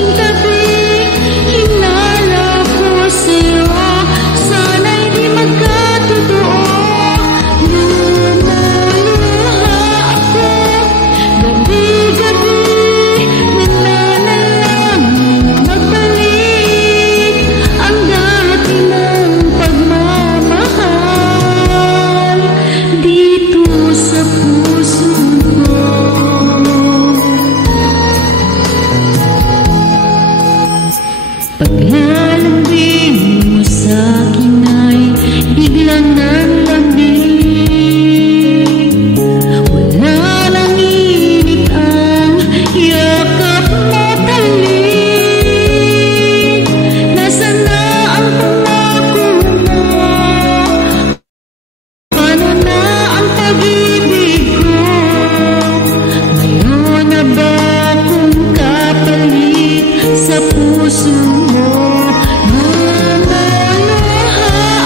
aking tabi. Hinala ko sa'yo, sana'y di magkatotoo. Lumuluha ako, gabi-gabi, nananalangin magbalik ang dati mong pagmamahal dito sa puso ko. Paglalambing mo sa'kin ay biglang nanlamig. Wala nang init ang yakap mo talik. Nasaan na ang pangako mo? Paano na ang pag-ibig ko? Ngayon na ba kung kapalit sa puso mo? Lumuluha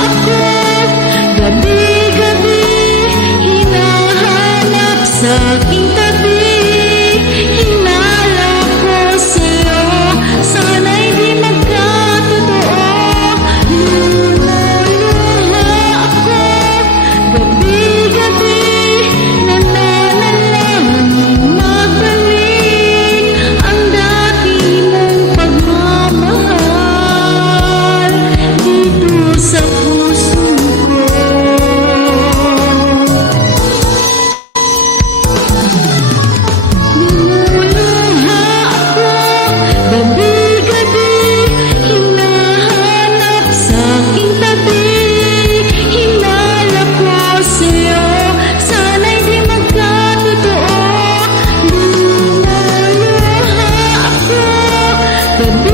ako, gabi-gabi, hinahanap sa aking tabi. Hinala ko sa'yo, sana'y di magkatotoo. Lumuluha ako, gabi-gabi, nananalangin magbalik ang dati mong pagmamahal dito sa puso ko. Lumuluha ako, gabi-gabi, hinahanap sa aking tabi. Hinala ko sa'yo, sana'y di magkatotoo. Lumuluha ako, gabi